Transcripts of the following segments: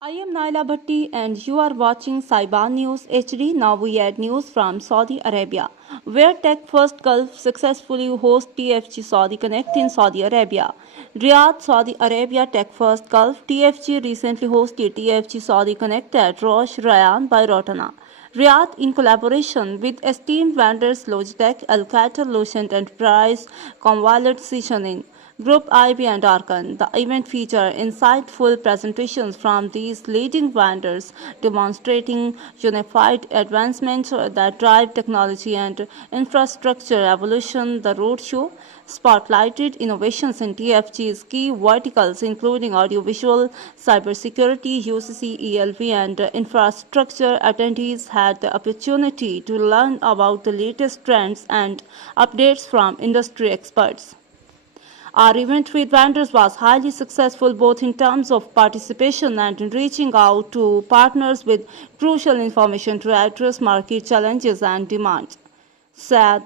I am Naila Bhatti and you are watching Sayeban News HD. Now we add news from Saudi Arabia, where Tech First Gulf successfully hosts TFG Saudi Connect in Saudi Arabia. Riyadh, Saudi Arabia Tech First Gulf TFG recently hosted TFG Saudi Connect at Rosh Rayyan by Rotana. Riyadh, in collaboration with esteemed vendors Logitech, Alcatel-Lucent Enterprise, Convalid Group IB and Arkan. The event featured insightful presentations from these leading vendors demonstrating unified advancements that drive technology and infrastructure evolution. The roadshow spotlighted innovations in TFG's key verticals including audiovisual, cybersecurity, UCC, ELV and infrastructure. Attendees had the opportunity to learn about the latest trends and updates from industry experts. Our event with vendors was highly successful both in terms of participation and in reaching out to partners with crucial information to address market challenges and demands, said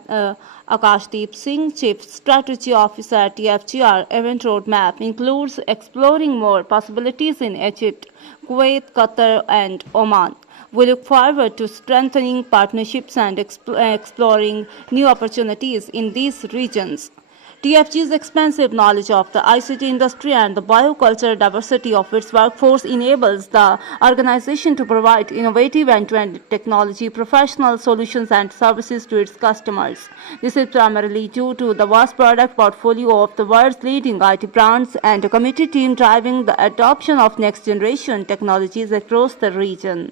Akashdeep Singh, Chief Strategy Officer at TFG. Our event roadmap includes exploring more possibilities in Egypt, Kuwait, Qatar, and Oman. We look forward to strengthening partnerships and exploring new opportunities in these regions. TFG's expansive knowledge of the ICT industry and the biocultural diversity of its workforce enables the organization to provide innovative end-to-end technology, professional solutions and services to its customers. This is primarily due to the vast product portfolio of the world's leading IT brands and a committed team driving the adoption of next-generation technologies across the region.